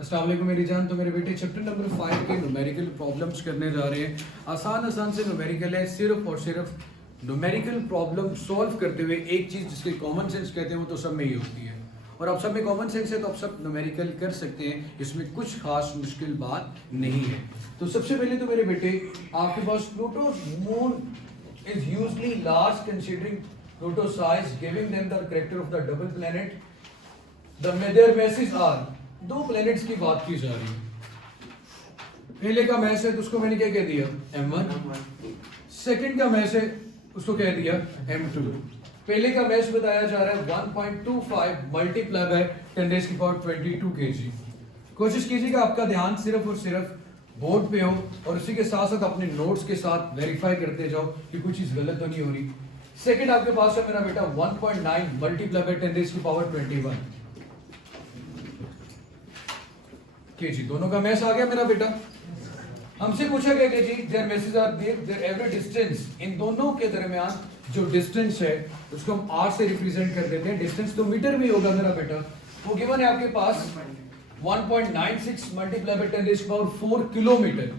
अस्सलाम वालेकुम मेरी जान। तो मेरे बेटे चैप्टर नंबर 5 के न्यूमेरिकल प्रॉब्लम्स करने जा रहे हैं। आसान से न्यूमेरिकल है, सिर्फ और सिर्फ न्यूमेरिकल प्रॉब्लम सॉल्व करते हुए एक चीज़ जिसके कॉमन सेंस कहते हैं वो तो सब में ही होती है, और आप सब में कॉमन सेंस है तो आप सब न्यूमेरिकल कर सकते हैं, इसमें कुछ खास मुश्किल बात नहीं है। तो सबसे पहले तो मेरे बेटे आपके पास प्लूटो's moon is usually large considering Pluto's size, giving them the character of the double planet. Their masses are, दो प्लैनेट्स की बात की जा रही है। पहले का मैस है तो उसको मैंने क्या कह दिया m1, सेकंड का मैस है उसको कह दिया m2। पहले का मैस बताया जा रहा है 1.25 मल्टीप्लाई बाय 10 रेज़ की पावर 22 kg। कोशिश कीजिएगा आपका ध्यान सिर्फ और सिर्फ बोर्ड पे हो और उसी के साथ साथ अपने नोट्स के साथ वेरीफाई करते जाओ कि कुछ चीज गलत तो नहीं हो रही। सेकंड आपके पास है मेरा बेटा 1.9 मल्टीप्लाई बाय 10 रेज़ की पावर 21 kg। दोनों का मैस आ गया मेरा बेटा। हमसे पूछा गया कि G their message are there every distance, इन दोनों के दरमियान जो डिस्टेंस है उसको हम r से रिप्रेजेंट कर देते हैं। डिस्टेंस तो मीटर में होगा मेरा बेटा। वो गिवन है आपके पास 1.96 मल्टीप्लाई बाय 10 रेज़ की power 4 kilometre.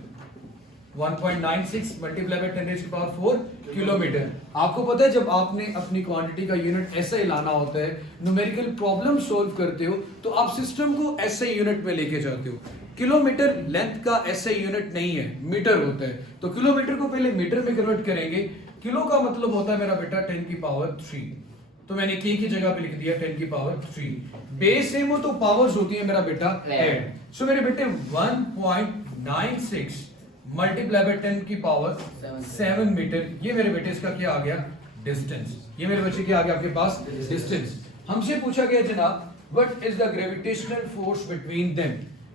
1.96 multiply by 10 raise की पावर 4 किलोमीटर। आपको पता है जब आपने अपनी क्वांटिटी का यूनिट ऐसे लाना होता है, न्यूमेरिकल प्रॉब्लम सॉल्व करते हो तो आप सिस्टम को ऐसे यूनिट में लेके जाते हो। किलोमीटर लेंथ का ऐसे यूनिट नहीं है, मीटर होता है। तो किलोमीटर को पहले मीटर में कन्वर्ट करेंगे। किलो का मतलब होता है मेरा बेटा 10 की पावर 3, तो मैंने की जगह पे लिख दिया 10 की पावर 3। बेस सेम हो तो पावर्स होती है मेरा बेटा ऐड। सो मेरे बेटे 1.96 मल्टीप्लाई बाय 10 की पावर 7 मीटर, ये मेरे बेटे इसका क्या आ गया डिस्टेंस। ये मेरे बच्चे क्या आ गया आपके पास डिस्टेंस। हमसे पूछा गया जनाब what is the gravitational force between them.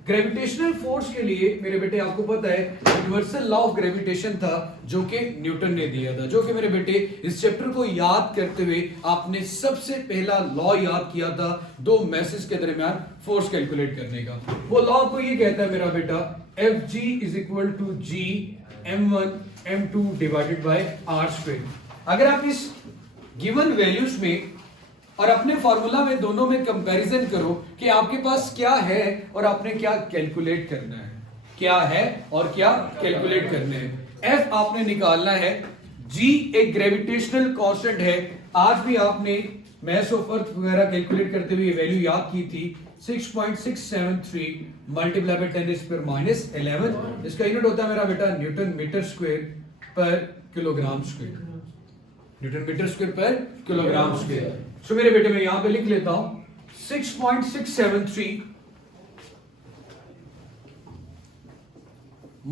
Gravitational force के लिए मेरे बेटे आपको पता है यूनिवर्सल लॉ ऑफ ग्रेविटेशन था जो कि न्यूटन ने दिया था, जो कि मेरे बेटे इस चैप्टर को याद करते हुए आपने सबसे पहला लॉ याद किया था दो मैसेज के दरमियान फोर्स कैलकुलेट करने का। वो लॉ को ये कहता है मेरा बेटा Fg is equal to G m1 m2 divided by r square. अगर आप इस गिवन वैल्यूज में और अपने फॉर्मूला में दोनों में कंपैरिजन करो कि आपके पास क्या है और आपने क्या कैलकुलेट करना है, क्या है और क्या कैलकुलेट करना है। F आपने निकालना है, G एक ग्रेविटेशनल कांस्टेंट है। आज भी आपने मैस ऑफ अर्थ वगैरह कैलकुलेट करते हुए वैल्यू याद की थी 6.673 मल्टीप्लाई बाय 10 रेज़ पावर -11। इसका यूनिट होता है मेरा बेटा न्यूटन मीटर स्क्वायर पर kilogram square, newton metre square पर किलोग्राम स्क्वायर। सो मेरे बेटे मैं यहां पे लिख लेता हूं 6.673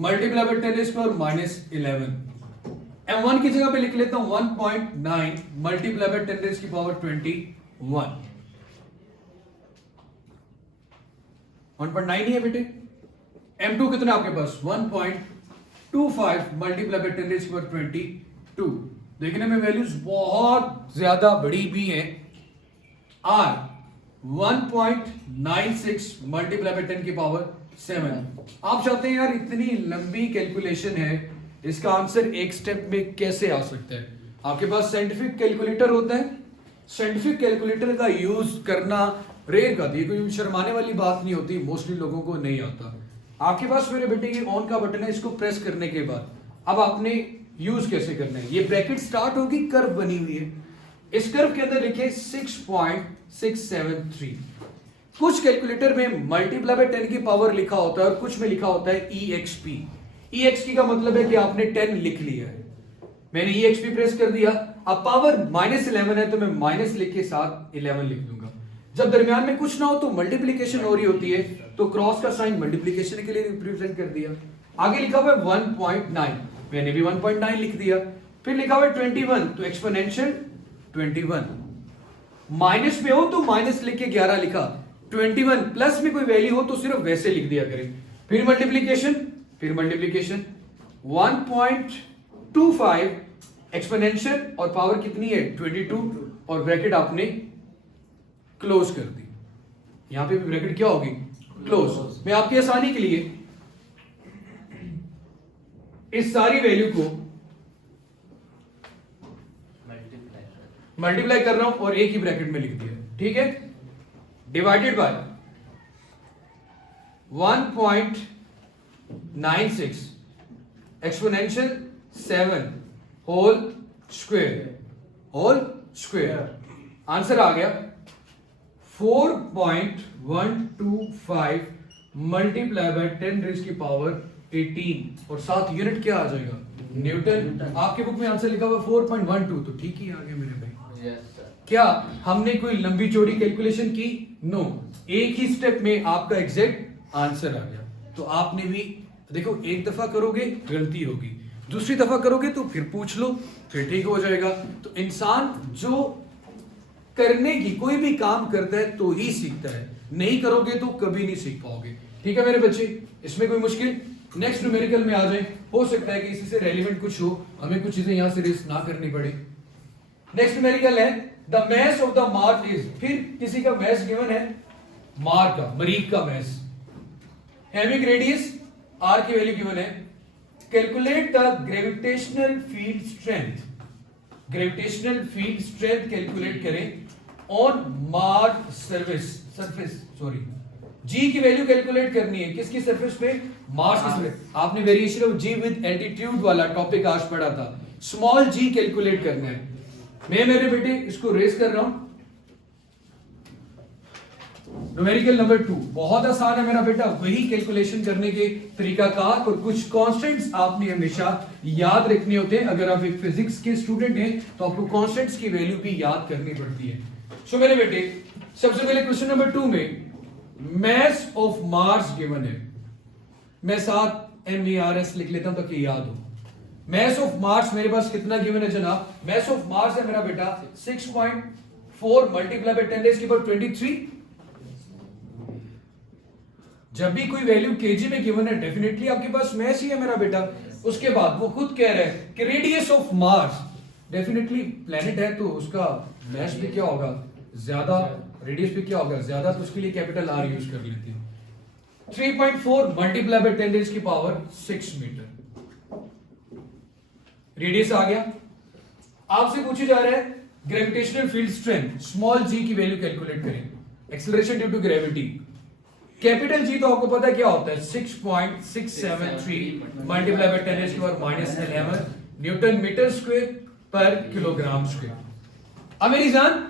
multiply by 10 rays power -11। m1 की जगह पे लिख लेता हूं 1.9 मल्टीप्लाई बाय 10 रेज़ की पावर 21। 1.9 ही है बेटे। m2 कितना आपके पास 1.25 मल्टीप्लाई बाय 10 रेज़ की पावर 22। देखने में वैल्यूज बहुत ज्यादा बड़ी भी हैं। r 1.96 मल्टीप्लाई बाय 10 की पावर 7। आप चाहते हैं यार इतनी लंबी कैलकुलेशन है, इसका आंसर एक स्टेप में कैसे आ सकता है। आपके पास साइंटिफिक कैलकुलेटर होता है, साइंटिफिक कैलकुलेटर का यूज करना रेयर का थी, कोई शर्माने वाली बात नहीं होती, मोस्टली लोगों को नहीं आता। आपके पास मेरे बेटे ये ऑन का बटन है, इसको प्रेस करने के बाद अब आपने यूज कैसे करना है। ये ब्रैकेट स्टार्ट होगी, कर्व बनी हुई है, इस कर्व के अंदर लिखे 6.673। कुछ कैलकुलेटर में मल्टीप्लाई बाय 10 की पावर लिखा होता है और कुछ में लिखा होता है EXP। EXP का मतलब है कि आपने 10 लिख लिया है। मैंने EXP प्रेस कर दिया, अब पावर -11 है तो मैं माइनस लिख के साथ 11 लिख दूंगा। जब दरमियान में कुछ ना हो तो मल्टीप्लीकेशन हो रही होती है तो क्रॉस का साइन मल्टीप्लीकेशन के लिए रिप्रेजेंट कर दिया। आगे लिखा हुआ है 1.9, मैंने भी 1.9 लिख दिया। फिर लिखा हुआ है 21 तो एक्सपोनेंशियल 21। माइनस में हो तो माइनस लिख के 11 लिखा। 21 प्लस में कोई वैल्यू हो तो सिर्फ वैसे लिख दिया करें। फिर मल्टीप्लीकेशन 1.25 एक्सपोनेंशियल और पावर कितनी है 22 और ब्रैकेट आपने क्लोज कर दी। यहां पे भी ब्रैकेट क्या होगी क्लोज। मैं आपकी आसानी के लिए इस सारी वैल्यू को मल्टीप्लाई कर रहा हूं और एक ही ब्रैकेट में लिख दिया, ठीक है। Divided by 1.96 exponential 7 whole square answer आ गया 4.125 मल्टीप्लाई बाय 10 रेज़ की पावर 18 और साथ यूनिट क्या आ जाएगा न्यूटन। आपके बुक में आंसर लिखा हुआ 4.12 तो ठीक ही आ गया मेरे भाई। क्या हमने कोई लंबी चौड़ी कैलकुलेशन की? नो, एक ही स्टेप में आपका एग्जैक्ट आंसर आ गया। तो आपने भी देखो, एक दफा करोगे गलती होगी, दूसरी दफा करोगे तो फिर पूछ लो, फिर ठीक हो जाएगा। तो इंसान जो करने की कोई भी काम करता है तो ही सीखता है, नहीं करोगे तो कभी नहीं सीख पाओगे। ठीक है मेरे बच्चे, इसमें कोई मुश्किल? नेक्स्ट न्यूमेरिकल में आ जाए, हो सकता है कि इसी से रेलिवेंट कुछ हो, हमें कुछ चीजें यहां से रेस ना करनी पड़े। नेक्स्ट न्यूमेरिकल है the mass of the mark is, फिर किसी का मैस गिवन है, मार का, मरीक का मैस, हैविंग रेडियस आर की वैल्यू गिवन है, calculate the gravitational field strength, gravitational field strength calculate करें ऑन मार्क सरफेस जी की वैल्यू कैलकुलेट करनी है किसकी सरफेस पे? मार्स की सरफेस। आपने variation of G with altitude वाला टॉपिक आज पढ़ा था, स्मॉल जी कैलकुलेट करना है। मैं मेरे बेटे इसको रेस कर रहा हूं। न्यूमेरिकल नंबर 2 बहुत आसान है मेरा बेटा, वही कैलकुलेशन करने के तरीकाकार और कुछ कांस्टेंट्स आपने हमेशा याद रखने होते हैं। अगर आप एक फिजिक्स के स्टूडेंट हैं तो आपको कांस्टेंट्स की वैल्यू भी याद करनी पड़ती है। सो मेरे बेटे सबसे पहले क्वेश्चन नंबर 2 में मैस ऑफ मार्स गिवन है, मैं साथ MERS लिख लेता हूं ताकि याद हो। मैस ऑफ मार्स मेरे पास कितना गिवन है जनाब? मैस ऑफ मार्स है मेरा बेटा 6.4 मल्टीप्लाई बाय 10 रेज़ की पावर 23। जब भी कोई वैल्यू केजी में गिवन है डेफिनेटली आपके पास मैस ही है मेरा बेटा। उसके बाद वो खुद कह रहे हैं कि radius of Mars, definitely planet है तो उसका मैस भी क्या होगा? ज्यादा। रेडियस भी क्या होगा? ज्यादा। तो उसके लिए कैपिटल आर यूज कर लेते हैं। 3.4 मल्टीप्लाई बाय 10 रेज़ की पावर 6 मीटर रेडियस आ गया। आपसे पूछे जा रहा है gravitational field strength small G की वैल्यू कैलकुलेट करें, acceleration due to gravity. Capital G तो आपको पता है क्या होता है, 6.673 मल्टीप्लाई बाय 10 रेज़ की पावर -11 न्यूटन मीटर स्क्वायर पर किलोग्राम स्क्वायर। अब मेरी जान,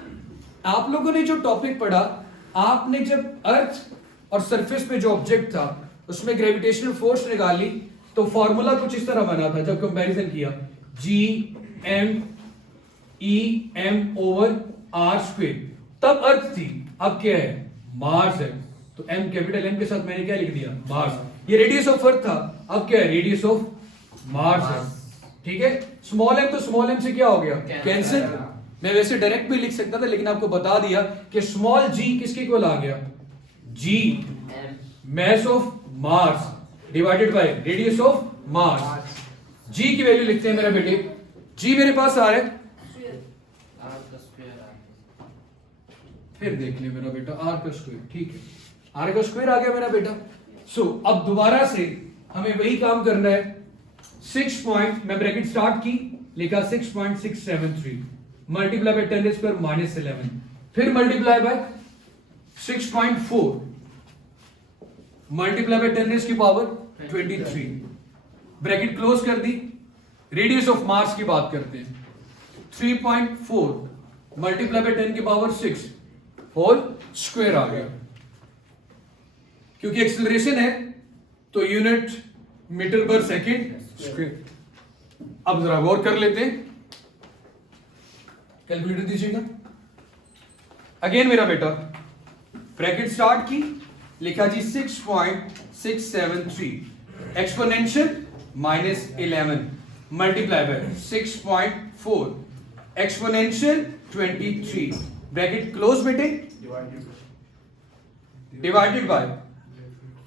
आप लोगों ने जो टॉपिक पढ़ा, आपने जब अर्थ और सरफेस पे जो ऑब्जेक्ट था उसमें ग्रेविटेशनल फोर्स निकाली तो फॉर्मूला कुछ इस तरह बना था। जब कंपैरिजन किया G_M_E_M/r², तब अर्थ थी, अब क्या है? मार्स है। तो M कैपिटल M के साथ मैंने क्या लिख दिया? मार्स। ये रेडियस ऑफ अर्थ था, अब क्या है? रेडियस ऑफ मार्स है। ठीक है, स्मॉल m तो स्मॉल m से क्या हो गया? कैंसिल। मैं वैसे डायरेक्ट भी लिख सकता था लेकिन आपको बता दिया कि स्मॉल g किसके इक्वल आ गया? G mass of Mars divided by radius of Mars. g की वैल्यू लिखते हैं मेरा बेटे। g मेरे पास आ रहा है, फिर देख ले मेरा बेटा, r का स्क्वायर। ठीक है, r का स्क्वायर आ गया मेरा बेटा। सो अब दोबारा से हमें वही काम करना है। मैं ब्रैकेट स्टार्ट की, लिखा 6.673 मल्टीप्लाई बाय 10 रेज़ पर -11, फिर multiply by 6.4 multiply by 10 raise की पावर 23, ब्रैकेट क्लोज कर दी। रेडियस ऑफ मार्स की बात करते हैं, 3.4 मल्टीप्लाई बाय 10 की पावर 6 होल स्क्वायर आ गया। क्योंकि एक्सेलरेशन है तो यूनिट मीटर पर सेकेंड स्क्वायर। अब जरा गौर कर लेते हैं, कैलकुलेटर दीजिएगा। अगेन मेरा बेटा ब्रैकेट स्टार्ट की, लिखा G 6.673 exponential -11 multiply by 6.4 exponential 23, bracket close बेटे, divided by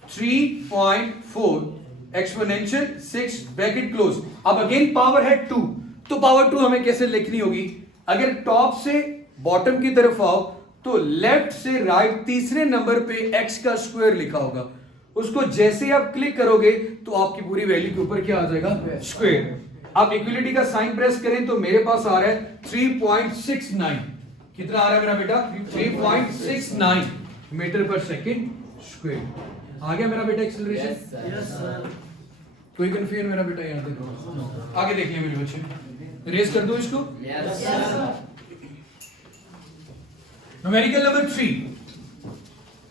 3.4 exponential 6 bracket close. अब अगेन पावर है 2, तो पावर 2 हमें कैसे लिखनी होगी? अगर टॉप से बॉटम की तरफ आओ तो लेफ्ट से राइट तीसरे नंबर पे x का स्क्वायर लिखा होगा, उसको जैसे आप क्लिक करोगे तो आपकी पूरी वैल्यू के ऊपर क्या आ जाएगा? स्क्वायर। आप इक्वलिटी का साइन प्रेस करें तो मेरे पास आ रहा है 3.69। कितना आ रहा है मेरा बेटा? 3.69 मीटर पर सेकेंड स्क्वायर। आ गया मेरा बेटा एक्सेलरेशन? Yes sir. कोई कंफ्यूजन मेरा बेटा यहाँ तक? आगे देख लिया मेरे बच्चे, रेस कर दो इसको। Yes sir. Numerical number 3।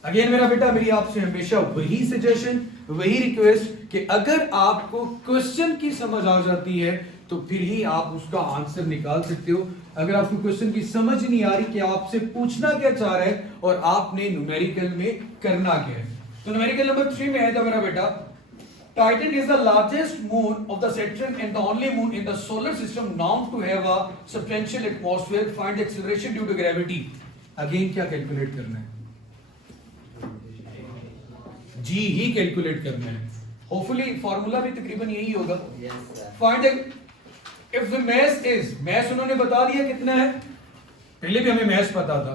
Again मेरा बेटा, मेरी आपसे हमेशा वही सजेशन, वही रिक्वेस्ट कि अगर आपको क्वेश्चन की समझ आ जाती है तो फिर ही आप उसका आंसर निकाल सकते हो। अगर आपको क्वेश्चन की समझ नहीं आ रही कि आपसे पूछना क्या चाह रहा है और आपने न्यूमेरिकल में करना क्या है, तो न्यूमेरिकल नंबर 3 में है था मेरा बेटा, Titan is the largest moon of the Saturn and the only moon in the solar system known to have a substantial atmosphere. Find the acceleration due to gravity. Again क्या calculate करना है? जी ही calculate करना है। Hopefully formula भी तकरीबन यही होगा। Find if the mass is, mass उन्होंने बता दिया कितना है, पहले भी हमें मास पता था,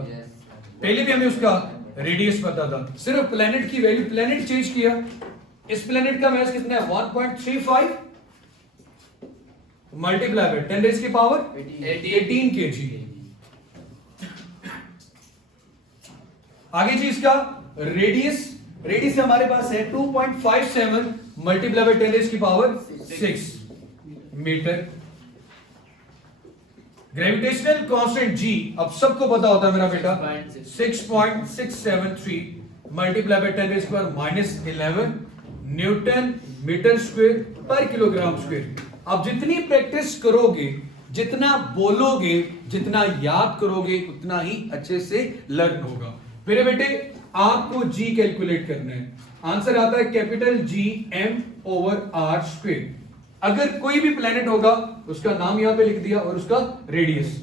पहले भी हमें उसका रेडियस पता था, सिर्फ प्लेनेट की वैल्यू, प्लेनेट चेंज किया। इस प्लेनेट का मास कितना है? 1.35 मल्टीप्लाई बाय 10 रेज़ की पावर 18 kg। आगे जी इसका रेडियस, रेडियस हमारे पास है 2.57 मल्टीप्लाई बाय 10 रेज़ की power 6 metre. Gravitational constant G अब सबको पता होता है मेरा बेटा, 6.673 मल्टीप्लाई बाय 10 रेज़ की पावर -11 न्यूटन मीटर स्क्वायर पर किलोग्राम स्क्वायर। आप जितनी प्रैक्टिस करोगे, जितना बोलोगे, जितना याद करोगे, उतना ही अच्छे से लर्न होगा। मेरे बेटे आपको जी कैलकुलेट करना है। आंसर आता है capital G M over R square. अगर कोई भी प्लेनेट होगा उसका नाम यहां पे लिख दिया और उसका रेडियस।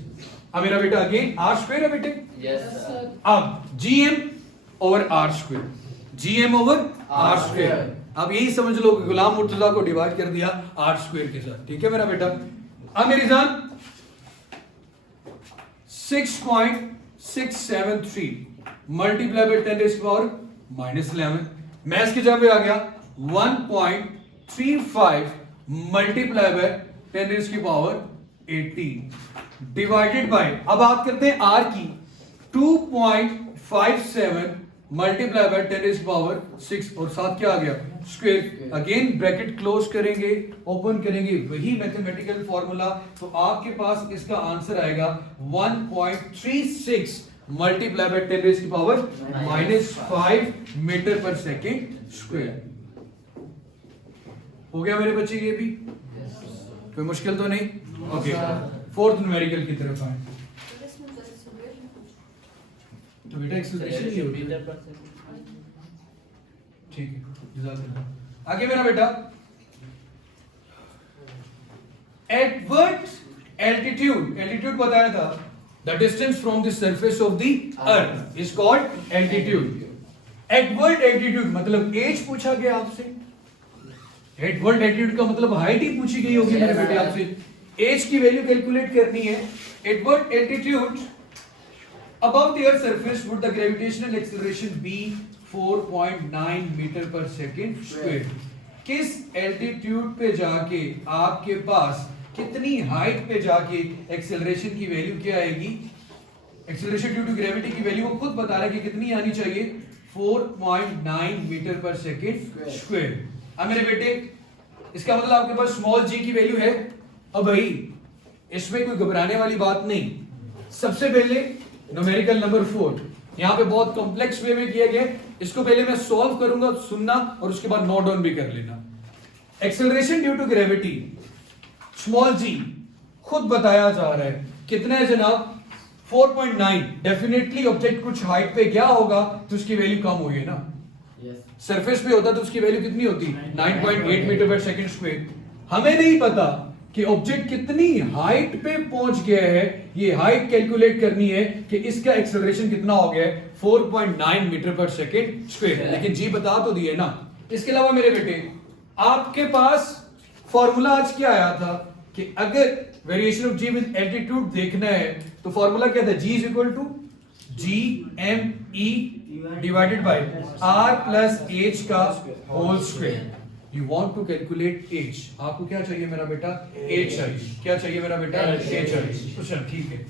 अब मेरा बेटा अगेन आर स्क्वायर है बेटे। Yes sir. अब G M over R square, G M over R square. अब यही समझ लो गुलाम मुर्तजा को डिवाइड कर दिया आर स्क्वायर के साथ। ठीक है मेरा बेटा। अब मेरी जान 6.673 मल्टीप्लाई बाय 10 रेज़ की पावर -11, मैथ्स की जगह पे आ गया 1.35 मल्टीप्लाई बाय 10 रेज़ की पावर 18 डिवाइडेड बाय, अब बात करते हैं आर की, 2.57 मल्टीप्लाई बाय 10 रेज़ की पावर 6 और साथ क्या आ गया? स्क्वायर। अगेन ब्रैकेट क्लोज करेंगे, ओपन करेंगे, वही मैथमेटिकल फॉर्मूला। तो आपके पास इसका आंसर आएगा 1.36 मल्टीप्लाई बाय 10 रेज़ की पावर -5 मीटर पर सेकेंड स्क्वायर। हो गया मेरे बच्चे ये भी? कोई मुश्किल तो नहीं? ओके, फोर्थ न्यूमेरिकल की तरफ आए। तो बेटा एक्सेलरेशन ही होती है। ठीक है, जज़ाकल्लाह। आगे मेरा बेटा, एट व्हाट एल्टीट्यूड, एल्टीट्यूड बताया था, the distance from the surface of the earth is called altitude. At what altitude मतलब एज पूछा गया आपसे। एट व्हाट एल्टीट्यूड का मतलब हाइट ही पूछी गई होगी मेरे बेटे आपसे। एज की वैल्यू कैलकुलेट करनी है। At what altitude above the earth's surface would the gravitational acceleration be 4.9 metre पर सेकेंड स्क्वायर। किस एल्टीट्यूड पे जाके आपके पास, कितनी हाइट पे जाके एक्सेलरेशन की वैल्यू क्या आएगी? एक्सेलरेशन ड्यू टू ग्रेविटी की वैल्यू वो खुद बता रहा है कि कितनी आनी चाहिए, 4.9 मीटर पर सेकेंड स्क्वायर। अब मेरे बेटे इसका मतलब आपके पास स्मॉल जी की वैल्यू है। अब भाई इसमें कोई घबराने वाली बात नहीं। सबसे पहले न्यूमेरिकल नंबर 4 यहां पे बहुत कॉम्प्लेक्स वे में किया गया, इसको पहले मैं सॉल्व करूंगा, सुनना और उसके बाद नोट डाउन भी कर लेना। Acceleration due to gravity small G खुद बताया जा रहा है, कितना है जनाब? 4.9। डेफिनेटली ऑब्जेक्ट कुछ हाइट पे क्या होगा तो उसकी वैल्यू कम हुई है ना। सरफेस पे होता तो उसकी वैल्यू कितनी होती? 9.8 मीटर पर सेकंड स्क्वायर। हमें नहीं पता कि ऑब्जेक्ट कितनी हाइट पे पहुंच गया है, ये हाइट कैलकुलेट करनी है कि इसका एक्सेलरेशन कितना हो गया है, 4.9 मीटर पर सेकेंड स्क्वायर। लेकिन जी बता तो दिए ना। इसके अलावा मेरे बेटे आपके पास फॉर्मूला आज क्या आया था कि अगर variation of G with altitude देखना है तो फॉर्मूला क्या था? G is equal to G M E divided by R plus H का whole square. You want to calculate age, आपको क्या चाहिए मेरा बेटा? एज चाहिए। क्या चाहिए मेरा बेटा? एज चाहिए। तो चल ठीक है।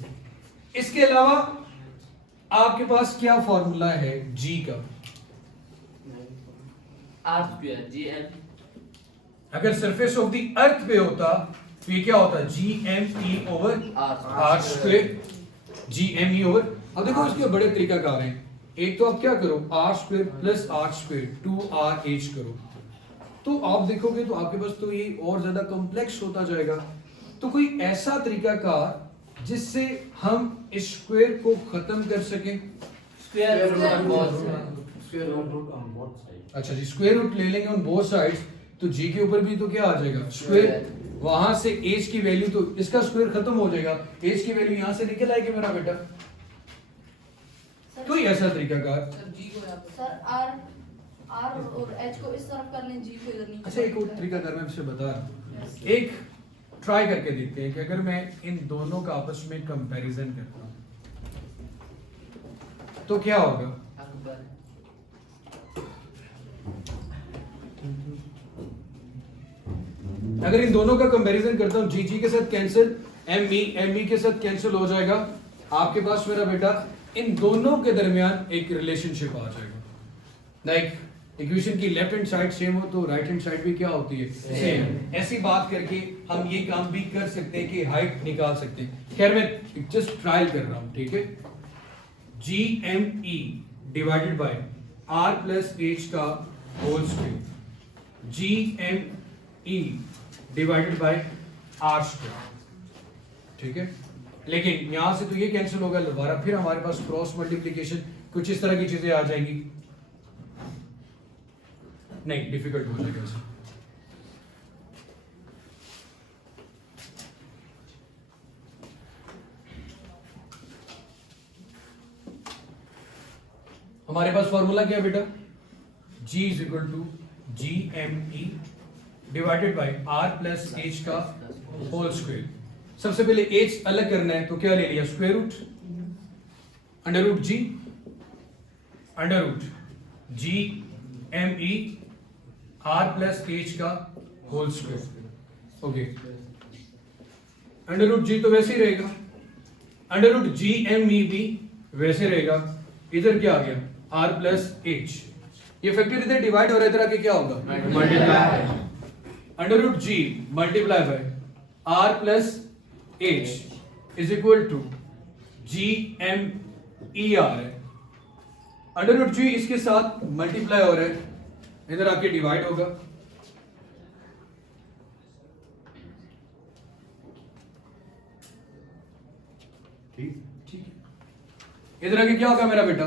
इसके अलावा आपके पास क्या फॉर्मूला है जी का? R square GM अगर सरफेस ऑफ द अर्थ पे होता तो ये क्या होता G M E over R square GME over. अब देखो इसके बड़े तरीकाकार हैं। एक तो आप क्या करो R square plus R square 2RH करो, तो आप देखोगे तो आपके पास तो ये और ज्यादा कॉम्प्लेक्स होता जाएगा। तो कोई ऐसा तरीकाकार जिससे हम इस स्क्वायर को खत्म कर सकें। square root on both Square root on both sides. अच्छा जी, स्क्वायर रूट ले लेंगे ऑन बोथ साइड्स, तो जी के ऊपर भी तो क्या आ जाएगा स्क्वायर। वहां से एज की वैल्यू तो इसका स्क्वायर खत्म हो जाएगा, एज की वैल्यू यहां से निकल आएगी मेरा बेटा। कोई ऐसा तरीकाकार। सर आर और एच को इस तरफ कर लें, जी को इधर नीचे। अच्छा एक और तरीकाकार मैं आपसे बता रहा हूं, एक ट्राई करके देखते हैं कि अगर मैं इन दोनों का आपस में कंपैरिजन करता हूं तो क्या होगा। अकबर अगर इन दोनों का कंपैरिजन करता हूं, जी जी के साथ कैंसिल, एम ई के साथ कैंसिल हो जाएगा, आपके पास मेरा बेटा इन दोनों के दरमियान एक रिलेशनशिप आ जाएगा। लाइक इक्वेशन की लेफ्ट हैंड साइड सेम हो तो राइट हैंड साइड भी क्या होती है सेम। ऐसी बात करके हम ये काम भी कर सकते हैं कि हाइट निकाल सकते हैं। खैर मैं जस्ट ट्रायल कर रहा हूं, ठीक है। G M E divided by R plus H का whole square, G M E divided by R square, ठीक है। लेकिन यहां से तो ये कैंसिल होगा, दोबारा फिर हमारे पास क्रॉस मल्टीप्लिकेशन कुछ इस तरह की चीजें आ जाएंगी। नहीं, डिफिकल्ट हो जाएगा इसमें। हमारे पास फॉर्मूला क्या है बेटा, G is equal to G M E divided by R plus H का होल स्क्वायर। सबसे पहले एच अलग करना है तो क्या ले लिया square root, under root G, under root G M E R plus H का whole square. Okay, under root G तो वैसे ही रहेगा, under root G M E भी वैसे रहेगा। इधर क्या आ गया आर प्लस एच, ये फैक्टर इधर डिवाइड हो रहा है, इधर आके क्या होगा multiply, under root G multiply by R plus H is equal to G M E are है। अंडर रूट जी इसके साथ मल्टीप्लाई हो रहा है, इधर आके डिवाइड होगा। ठीक ठीक है, इधर आके क्या होगा मेरा बेटा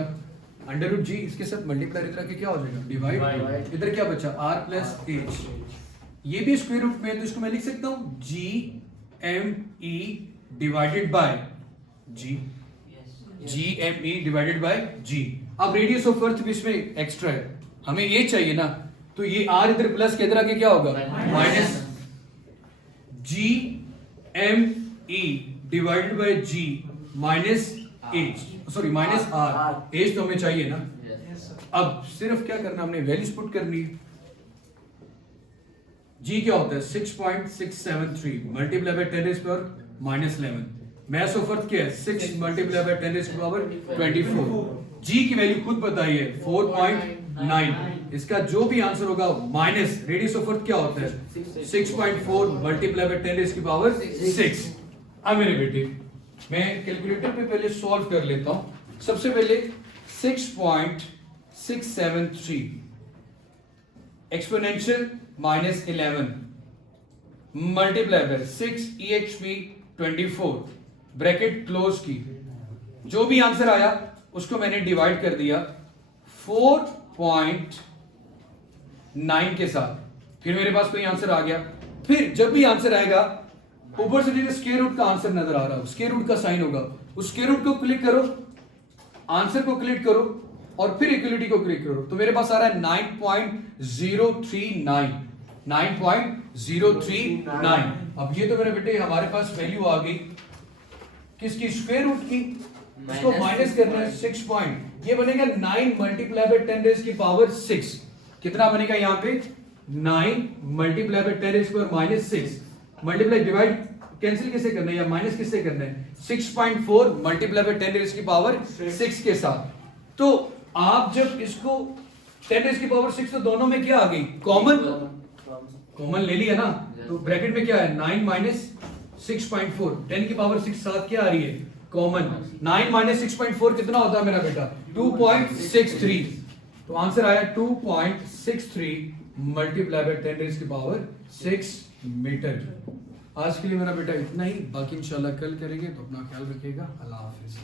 अंडर रूट जी इसके साथ मल्टीप्लाई, इधर आके क्या हो जाएगा डिवाइड। इधर क्या बचा आर प्लस एच, ये भी स्क्वायर रूट में है तो इसको मैं लिख सकता हूं G M E divided by G, G M E divided by G. अब रेडियस ऑफ अर्थ भी इसमें एक्स्ट्रा है, हमें ये चाहिए ना, तो ये आर इधर प्लस के इधर आके क्या होगा minus G M E divided by G minus H, sorry minus R, H तो हमें चाहिए ना। अब सिर्फ क्या करना, हमने वैल्यूज पुट करनी है। जी क्या होता है 6.673 multiply by 10 rays power minus 11, mass of earth क्या है 6 मल्टीप्लाई बाय 10 रेज़ पावर 24। जी की वैल्यू खुद बताइए 4.9, इसका जो भी आंसर होगा माइनस रेडियस ऑफ अर्थ क्या होता है 6.4 मल्टीप्लाई बाय 10 रेज़ की पावर 6। अब मेरे बेटे मैं कैलकुलेटर पे पहले सॉल्व कर लेता हूं। सबसे पहले 6.673 exponential minus 11 multiply bye 6 EHV 24 bracket close की, जो भी आंसर आया उसको मैंने डिवाइड कर दिया 4.9 के साथ, फिर मेरे पास कोई आंसर आ गया। फिर जब भी आंसर आएगा ऊपर से जो स्क्वायर रूट का आंसर नजर आ रहा है, स्क्वायर रूट का साइन होगा, उस स्क्वायर रूट को क्लिक करो, आंसर को क्लिक करो और फिर इक्वलिटी को क्लिक करो, तो मेरे पास आ रहा है 9.039, 9.039। अब ये तो मेरे बेटे हमारे पास वैल्यू आ गई किसकी स्क्वायर रूट की, इसको माइनस करना है 6 पॉइंट, ये बनेगा 9 मल्टीप्लाई बाय 10 रेज़ की पावर 6। कितना बनेगा यहाँ पे 9 मल्टीप्लाई बाय 10 रेज़ की power minus 6, multiply divide cancel किससे करना है या माइनस किससे करना है 6.4 मल्टीप्लाई बाय 10 रेज़ की पावर 6 के साथ। तो आप जब इसको 10 रेज की पावर 6 तो दोनों में क्या आ गई? कॉमन। कॉमन ले लिया ना, तो ब्रैकेट में क्या है? 9 माइनस 6.4, 10 की पावर 6 साथ क्या आ रही है? कॉमन। 9 माइनस 6.4 कितना होता है मेरा बेटा? 2.63। तो आंसर आया 2.63 मल्टीप्लाई बाय 10 रेज की पावर 6 मीटर। आज के लिए मेरा बेटा इतना ही, बाकी इंशाल्लाह कल करेंगे। तो अपना ख्याल रखिएगा। अल्लाह हाफिज।